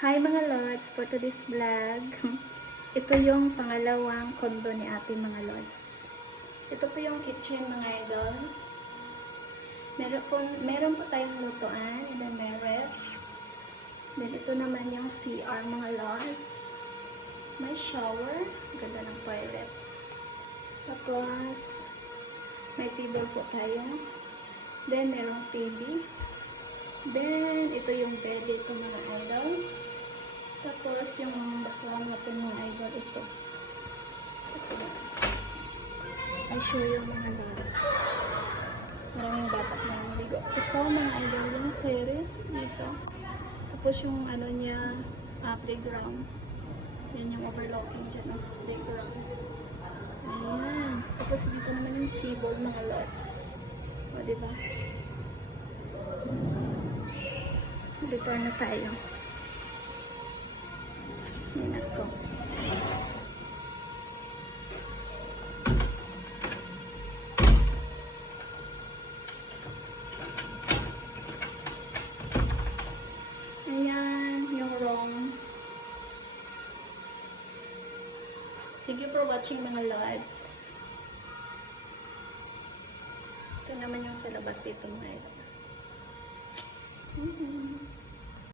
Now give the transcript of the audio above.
Hi mga lods, for today's vlog, ito yung pangalawang condo ni ate mga lods. Ito po yung kitchen mga idol. Meron po tayong lutuan, and then may ref. Then ito naman yung CR mga lods. May shower, ganda ng toilet. Tapos, may table po tayo. Then merong TV. Then, ito yung bed dito mga idol. Tapos, yung background natin mga idol, ito. I show you mga lods. Maraming dapat na naligo. Ito mga idol, yung terrace dito. Tapos yung ano niya, playground. Yan yung overlooking dyan ng playground. Ayan. Tapos dito naman yung keyboard mga lods. O, diba? Dito na tayo. Yan ako. Ayan, yung room. Thank you for watching mga lods. Ito naman yung sa labas dito mga ito.